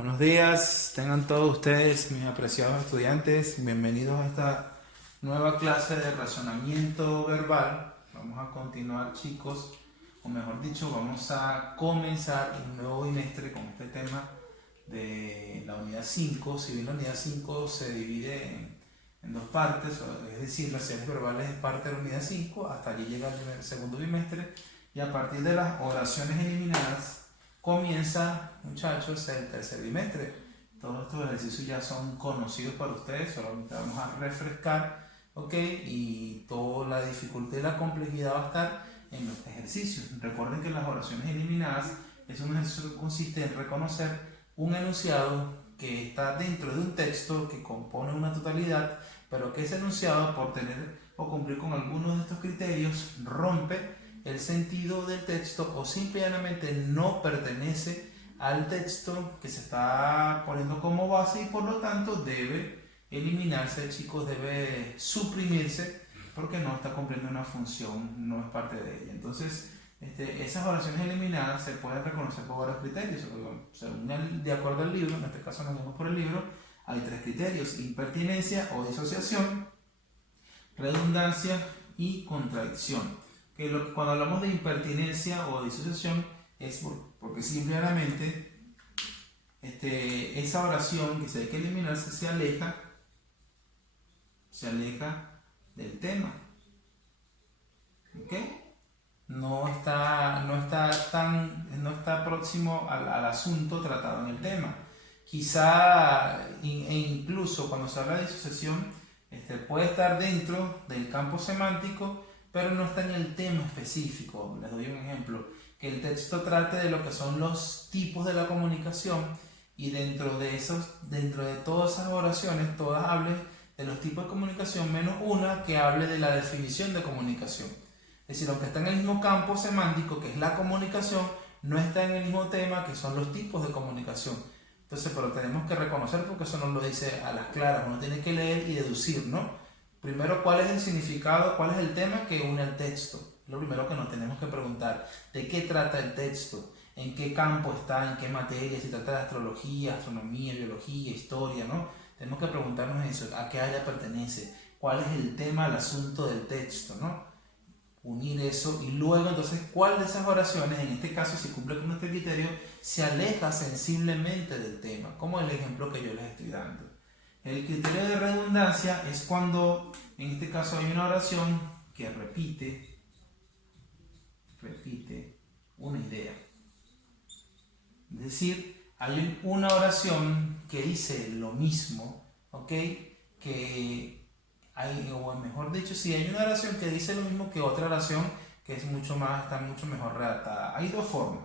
Buenos días, tengan todos ustedes, mis apreciados estudiantes, bienvenidos a esta nueva clase de razonamiento verbal. Vamos a continuar, chicos, o mejor dicho, vamos a comenzar un nuevo bimestre con este tema de la unidad 5. Si bien la unidad 5 se divide en dos partes, es decir, las series verbales es parte de la unidad 5, hasta allí llega el segundo bimestre, y a partir de las oraciones eliminadas comienza, muchachos, el tercer bimestre. Todos estos ejercicios ya son conocidos para ustedes, solamente vamos a refrescar, ¿ok? Y toda la dificultad y la complejidad va a estar en los ejercicios. Recuerden que las oraciones eliminadas es un ejercicio que consiste en reconocer un enunciado que está dentro de un texto que compone una totalidad, pero que ese enunciado, por tener o cumplir con algunos de estos criterios, rompe el sentido del texto o simplemente no pertenece al texto que se está poniendo como base y por lo tanto debe eliminarse, chicos, debe suprimirse porque no está cumpliendo una función, no es parte de ella. Entonces, esas oraciones eliminadas se pueden reconocer por varios criterios. De acuerdo al libro, en este caso nos vamos por el libro, hay tres criterios: impertinencia o disociación, redundancia y contradicción. Cuando hablamos de impertinencia o disociación es porque simplemente esa oración que se hay que eliminarse se aleja del tema, ¿ok? No está próximo al asunto tratado en el tema. Quizá e incluso cuando se habla de disociación puede estar dentro del campo semántico, pero no está en el tema específico. Les doy un ejemplo: que el texto trate de lo que son los tipos de la comunicación y dentro de todas esas oraciones, todas hablen de los tipos de comunicación menos una que hable de la definición de comunicación. Es decir, aunque está en el mismo campo semántico que es la comunicación, no está en el mismo tema que son los tipos de comunicación. Entonces, pero tenemos que reconocer, porque eso nos lo dice a las claras, uno tiene que leer y deducir, ¿no? Primero, ¿cuál es el significado, cuál es el tema que une al texto? Lo primero que nos tenemos que preguntar: ¿de qué trata el texto? ¿En qué campo está? ¿En qué materia? Si trata de astrología, astronomía, biología, historia, ¿no? Tenemos que preguntarnos eso: ¿a qué área pertenece? ¿Cuál es el tema, el asunto del texto, ¿no? Unir eso y luego entonces cuál de esas oraciones, en este caso si cumple con este criterio, se aleja sensiblemente del tema, como el ejemplo que yo les estoy dando. El criterio de redundancia es cuando en este caso hay una oración que repite una idea. Es decir, hay una oración que dice lo mismo, ¿ok? O mejor dicho, si hay una oración que dice lo mismo que otra oración que está mucho mejor redactada. Hay dos formas,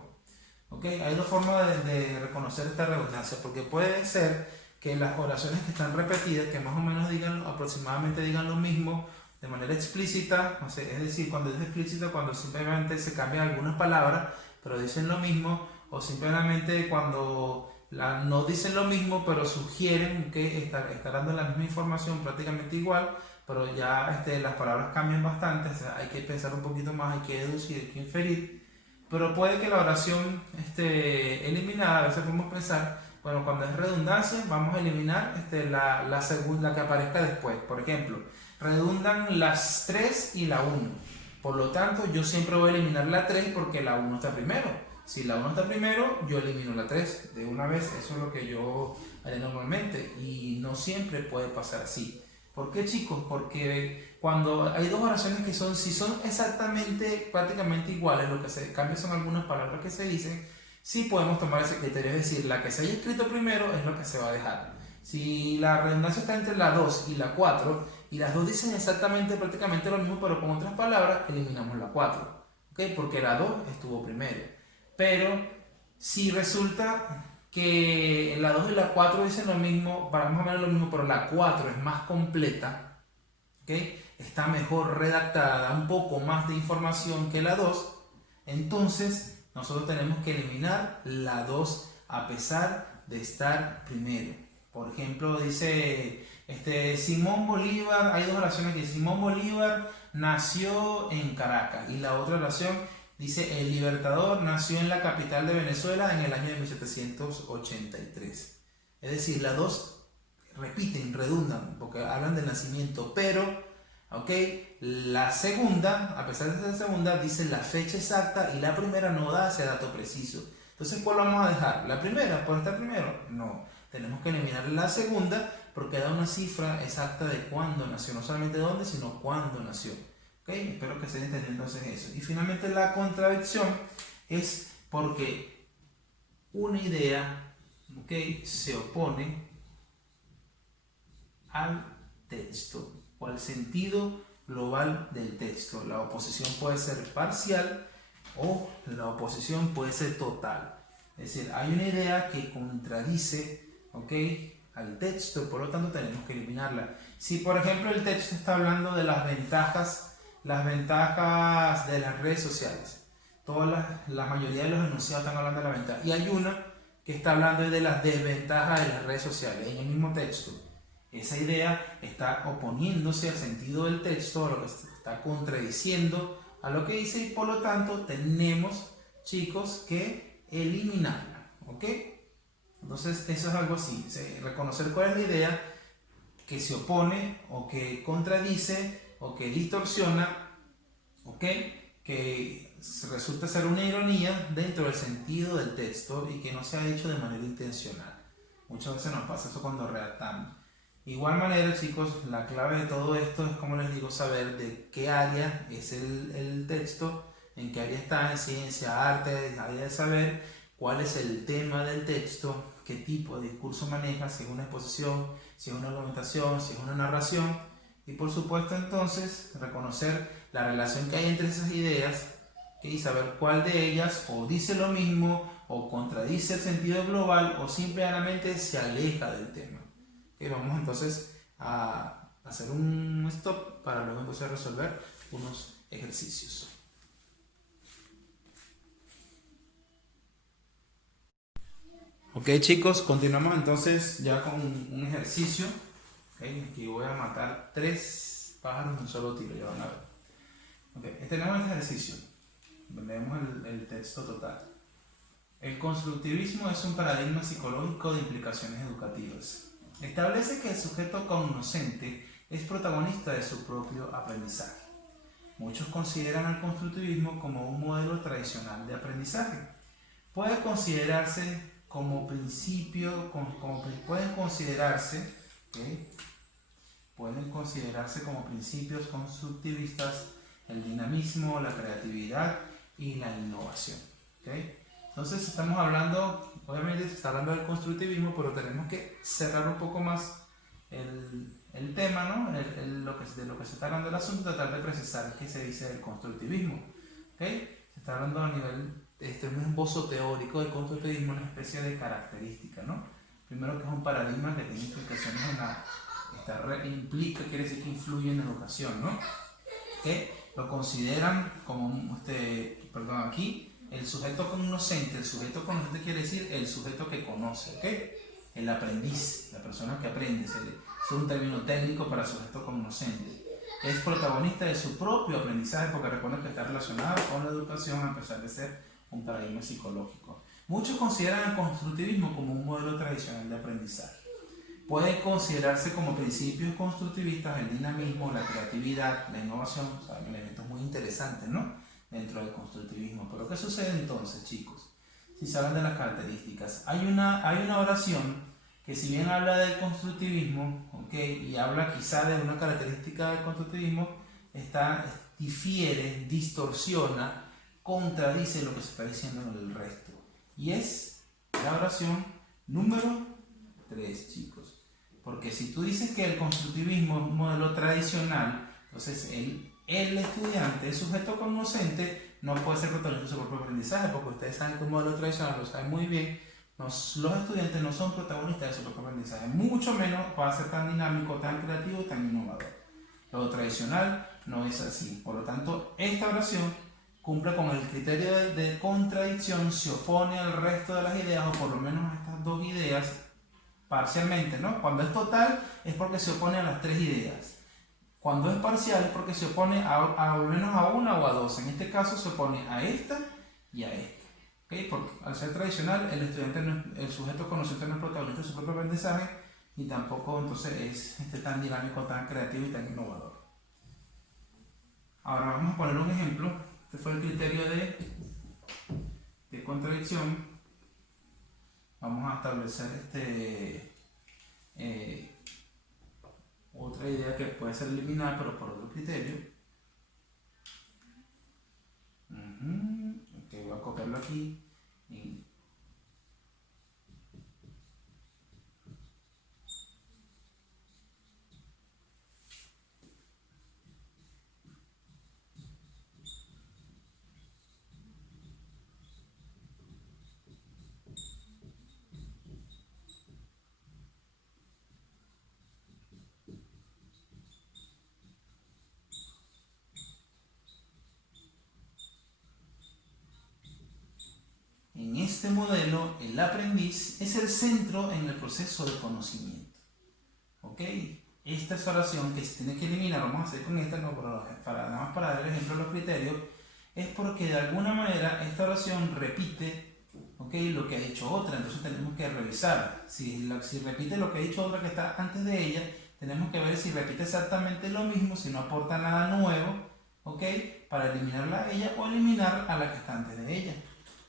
¿ok? Hay dos formas de reconocer esta redundancia, porque puede ser que las oraciones que están repetidas, que más o menos aproximadamente digan lo mismo de manera explícita, no sé, es decir, cuando es explícito, cuando simplemente se cambian algunas palabras, pero dicen lo mismo, o simplemente cuando no dicen lo mismo, pero sugieren que está dando la misma información prácticamente igual, pero ya las palabras cambian bastante, o sea, hay que pensar un poquito más, hay que deducir, hay que inferir. Pero puede que la oración eliminada, a veces podemos pensar, bueno, cuando es redundancia, vamos a eliminar la segunda que aparezca después. Por ejemplo, redundan las 3 y la 1. Por lo tanto, yo siempre voy a eliminar la 3 porque la 1 está primero. Si la 1 está primero, yo elimino la 3 de una vez. Eso es lo que yo haré normalmente. Y no siempre puede pasar así. ¿Por qué, chicos? Porque cuando hay dos oraciones que si son exactamente, prácticamente iguales, lo que se cambia son algunas palabras que se dicen, sí podemos tomar ese criterio. Es decir, la que se haya escrito primero es lo que se va a dejar. Si la redundancia está entre la 2 y la 4, y las dos dicen exactamente, prácticamente lo mismo, pero con otras palabras, eliminamos la 4, ¿ok? Porque la 2 estuvo primero. Pero si resulta que la 2 y la 4 dicen lo mismo, para más o menos lo mismo, pero la 4 es más completa, ¿ok? Está mejor redactada, un poco más de información que la 2, entonces nosotros tenemos que eliminar la 2 a pesar de estar primero. Por ejemplo, dice Simón Bolívar, hay dos oraciones que dicen: Simón Bolívar nació en Caracas, y la otra oración: Dice, el Libertador nació en la capital de Venezuela en el año de 1783. Es decir, las dos repiten, redundan, porque hablan del nacimiento, pero, ok, la segunda, a pesar de ser la segunda, dice la fecha exacta y la primera no da ese dato preciso. Entonces, ¿cuál vamos a dejar? ¿La primera? ¿Puede estar primero? No. Tenemos que eliminar la segunda porque da una cifra exacta de cuándo nació, no solamente dónde, sino cuándo nació. ¿Okay? Espero que se estén entendiendo entonces eso. Y finalmente la contradicción es porque una idea, ¿okay?, se opone al texto o al sentido global del texto. La oposición puede ser parcial o la oposición puede ser total. Es decir, hay una idea que contradice, ¿okay?, al texto, por lo tanto tenemos que eliminarla. Si por ejemplo el texto está hablando de las ventajas de las redes sociales, la mayoría de los enunciados están hablando de la ventaja, y hay una que está hablando de las desventajas de las redes sociales en el mismo texto. Esa idea está oponiéndose al sentido del texto, a lo que está contradiciendo a lo que dice, y por lo tanto tenemos, chicos, que eliminarla, ¿ok? Entonces eso es algo así, reconocer cuál es la idea que se opone o que contradice o que distorsiona, ¿ok?, que resulta ser una ironía dentro del sentido del texto y que no se ha hecho de manera intencional. Muchas veces nos pasa eso cuando redactamos. De igual manera, chicos, la clave de todo esto es, como les digo, saber de qué área es el texto, en qué área está, en ciencia, arte, área de saber cuál es el tema del texto, qué tipo de discurso maneja, si es una exposición, si es una argumentación, si es una narración, y por supuesto entonces reconocer la relación que hay entre esas ideas, y saber cuál de ellas o dice lo mismo o contradice el sentido global o simplemente se aleja del tema. Y vamos entonces a hacer un stop para luego entonces resolver unos ejercicios. Ok, chicos, continuamos entonces ya con un ejercicio. Okay, aquí voy a matar 3 pájaros en un solo tiro, ya van a ver. Okay, tenemos este ejercicio. Leemos el texto total. El constructivismo es un paradigma psicológico de implicaciones educativas. Establece que el sujeto cognoscente es protagonista de su propio aprendizaje. Muchos consideran al constructivismo como un modelo tradicional de aprendizaje. Puede considerarse como principio, pueden considerarse como principios constructivistas el dinamismo, la creatividad y la innovación. ¿Okay? Entonces estamos hablando, obviamente se está hablando del constructivismo, pero tenemos que cerrar un poco más el tema, ¿no? De lo que se está hablando del asunto, tratar de precisar qué se dice del constructivismo. ¿Okay? Se está hablando a nivel, es un esbozo teórico del constructivismo, una especie de característica, ¿no? Primero, que es un paradigma que tiene implicaciones quiere decir que influye en la educación, ¿no? Que lo consideran como, aquí, el sujeto cognoscente. El sujeto cognoscente quiere decir el sujeto que conoce, ¿ok? El aprendiz, la persona que aprende, es un término técnico para sujeto cognoscente. Es protagonista de su propio aprendizaje, porque recuerda que está relacionado con la educación a pesar de ser un paradigma psicológico. Muchos consideran el constructivismo como un modelo tradicional de aprendizaje. Puede considerarse como principios constructivistas el dinamismo, la creatividad, la innovación, o sea, elementos muy interesantes, ¿no?, dentro del constructivismo. Pero ¿qué sucede entonces, chicos? Si se hablan de las características, hay una oración que, si bien habla del constructivismo, ¿okay?, y habla quizá de una característica del constructivismo, difiere, distorsiona, contradice lo que se está diciendo en el resto. Y es la oración número 3, chicos. Porque si tú dices que el constructivismo es un modelo tradicional, entonces el estudiante, el sujeto cognoscente, no puede ser protagonista de su propio aprendizaje, porque ustedes saben que un modelo tradicional, lo saben muy bien, los estudiantes no son protagonistas de su propio aprendizaje, mucho menos va a ser tan dinámico, tan creativo, tan innovador. Lo tradicional no es así. Por lo tanto, esta oración cumple con el criterio de contradicción, se opone al resto de las ideas, o por lo menos a estas 2 ideas, parcialmente, ¿no? Cuando es total es porque se opone a las 3 ideas. Cuando es parcial es porque se opone a al menos a una o a dos. En este caso se opone a esta y a esta. ¿Okay? Porque al ser tradicional, el estudiante el sujeto conociente no es protagonista de su propio aprendizaje y tampoco entonces es tan dinámico, tan creativo y tan innovador. Ahora vamos a poner un ejemplo. Este fue el criterio de contradicción. Vamos a establecer otra idea que puede ser eliminada, pero por otro criterio. Ok, voy a copiarlo aquí. En este modelo, el aprendiz es el centro en el proceso de conocimiento. ¿Ok? Esta es oración que se tiene que eliminar, vamos a hacer con esta, no, nada más para dar el ejemplo de los criterios, es porque de alguna manera esta oración repite, ¿okay?, lo que ha dicho otra, entonces tenemos que revisar. Si repite lo que ha dicho otra que está antes de ella, tenemos que ver si repite exactamente lo mismo, si no aporta nada nuevo, ¿ok?, para eliminarla a ella o eliminar a la que está antes de ella.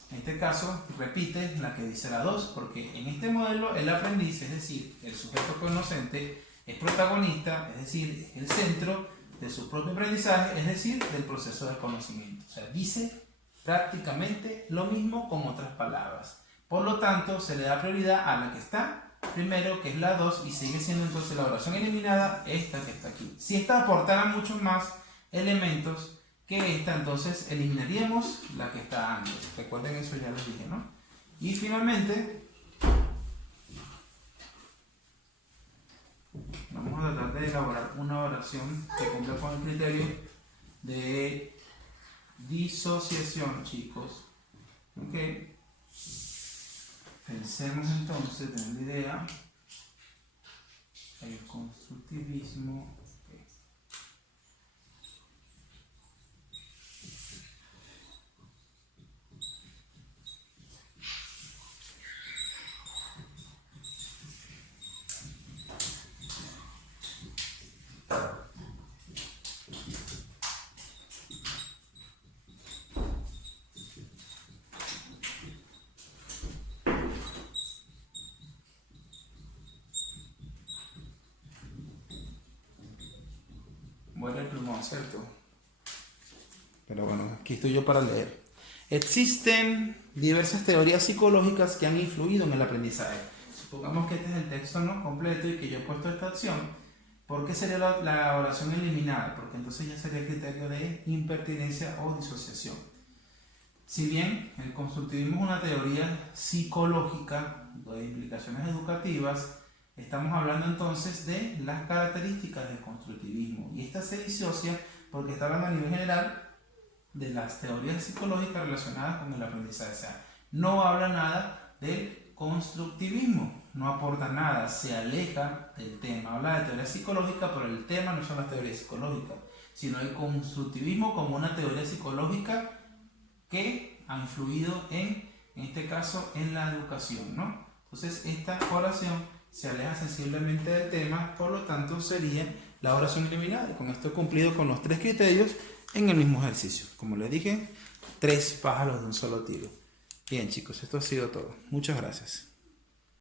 En este caso, repite la que dice la 2, porque en este modelo el aprendiz, es decir, el sujeto conocente, es protagonista, es decir, el centro de su propio aprendizaje, es decir, del proceso de conocimiento. O sea, dice prácticamente lo mismo con otras palabras. Por lo tanto, se le da prioridad a la que está primero, que es la 2, y sigue siendo entonces la oración eliminada esta que está aquí. Si esta aportara muchos más elementos que esta, entonces eliminaríamos la que está antes. Recuerden eso, ya les dije, ¿no? Y finalmente, vamos a tratar de elaborar una oración que cumpla con el criterio de disociación, chicos. ¿Ok? Pensemos entonces en la idea, el constructivismo. Muere el plumón, ¿cierto? Pero bueno, aquí estoy yo para leer. Existen diversas teorías psicológicas que han influido en el aprendizaje. Supongamos que este es el texto no completo y que yo he puesto esta opción. ¿Por qué sería la oración eliminada? Porque entonces ya sería el criterio de impertinencia o disociación. Si bien el constructivismo es una teoría psicológica de implicaciones educativas, estamos hablando entonces de las características del constructivismo. Y esta se disocia porque está hablando a nivel general de las teorías psicológicas relacionadas con el aprendizaje. O sea, no habla nada del constructivismo, no aporta nada, se aleja del tema. Habla de teoría psicológica, pero el tema no son las teorías psicológicas, sino el constructivismo como una teoría psicológica que ha influido en este caso, en la educación, ¿no? Entonces, esta oración se aleja sensiblemente del tema, por lo tanto, sería la oración eliminada. Y con esto he cumplido con los 3 criterios en el mismo ejercicio. Como les dije, 3 pájaros de un solo tiro. Bien, chicos, esto ha sido todo. Muchas gracias.